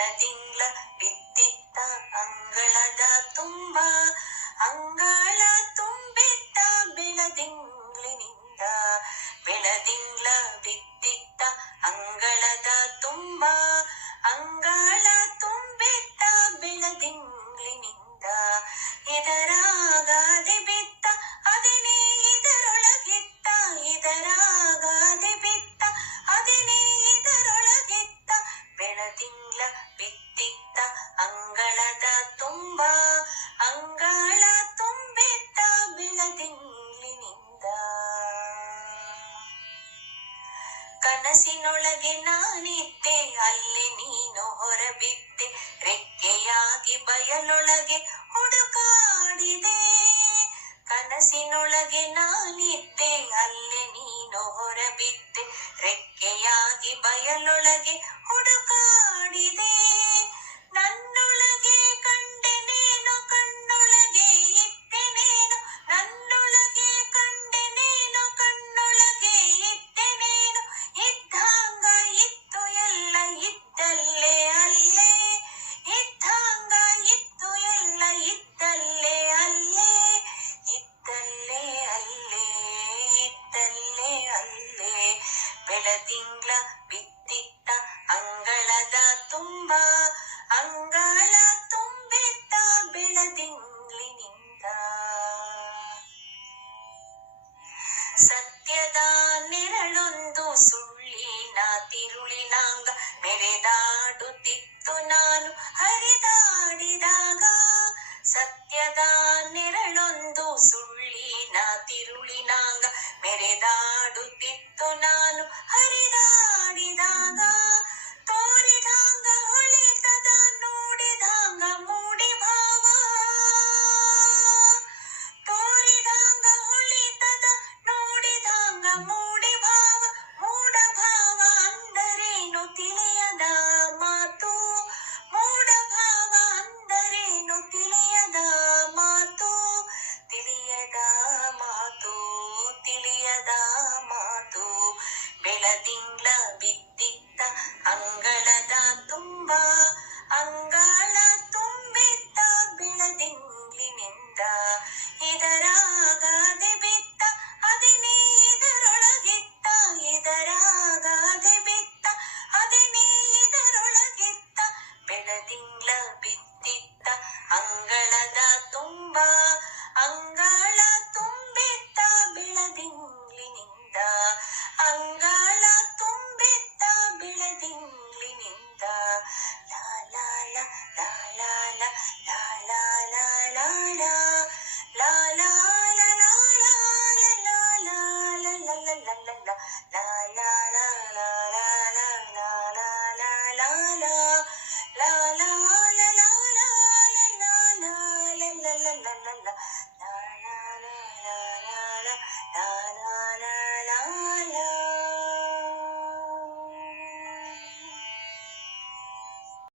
ಬೆಳದಿಂಗ್ಳ ಬಿದ್ದಿತ್ತ ಅಂಗಳದ ತುಂಬ ಅಂಗಳ ತುಂಬಿತ್ತ ಕನಸಿನೊಳಗೆ ನಾನಿದ್ದೆ, ಅಲ್ಲಿ ನೀನು ಹೊರಬಿದ್ದೆ, ರೆಕ್ಕೆಯಾಗಿ ಬಯಲೊಳಗೆ ಹುಡುಕಾಡಿದೆ. ಕನಸಿನೊಳಗೆ ನಾನಿದ್ದೆ, ಅಲ್ಲಿ ನೀನು ಹೊರಬಿದ್ದೆ, ರೆಕ್ಕೆಯಾಗಿ ಬಯಲೊಳಗೆ ಬೆಳದಿಂಗ್ಳ ಬಿತ್ತಿತ್ತ ಅಂಗಳದ ತುಂಬ, ಅಂಗಳ ತುಂಬಿಟ್ಟ ಬೆಳದಿಂಗ್ಳಿನಿಂದ. ಸತ್ಯದ ನೆರಳೊಂದು ಸುಳ್ಳಿನ ತಿರುಳಿನಾಂಗ ಮೆರೆದಾಡುತ್ತಿತ್ತು ನಾನು ಹರಿದಾಡಿದಾಗ. ಸತ್ಯದ ನೆರಳೊಂದು ಸುಳ್ಳಿನ ತಿರುಳಿನಾಂಗ ಮೆರೆದಾಡುತ್ತಿತ್ತು ನಾನು ハリダーリダダ latín la la